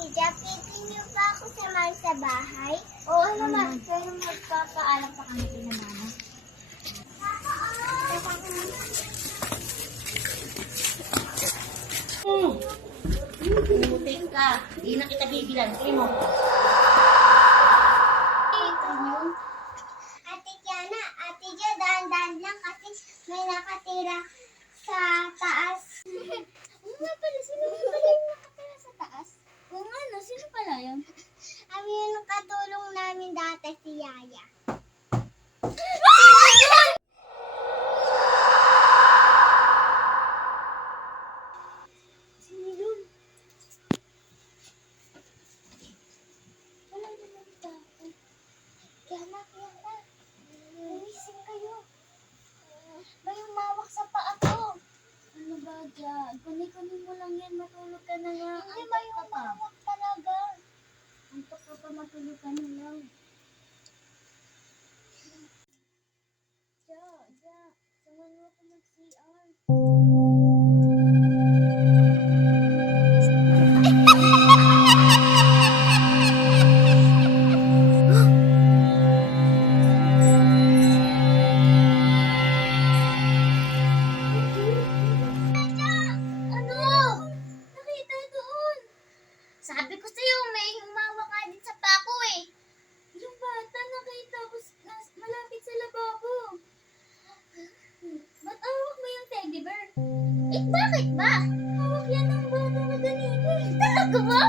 Ate Ja, pwede niyo ba ako samahan sa bahay? Oo naman, pero magpapaalam pa kami kina mama. Pumutik ka. Hindi na kita bibilan. Sige mo. Ate Kiana, Ate Ja, dahan-dahan lang kasi may nakatira sa taas. Oo nga pala, sino pala yung nakatira sa taas? Oo nga, no? Sino pala yun? Kami yung katulong namin dati si Yaya. Sino yun? Wala naman tao. Kiana, gumising kayo. May umawak sa paa ko. Ano ba dyan? Kunin mo lang yan. Matulog ka na nga. Hindi, may umawak talaga. Antok ka pa, matulog ka na lang. Saman mo ako mag-CR. Ano? Nakita doon. Sabi ko sa'yo, may humawak nga din sa pako eh. Yung bata nakita ko malapit sa lababo. Ba't hawak mo yung teddy bear? Eh, bakit ba? Hawak yan ng bata na ganito eh. Talaga ba?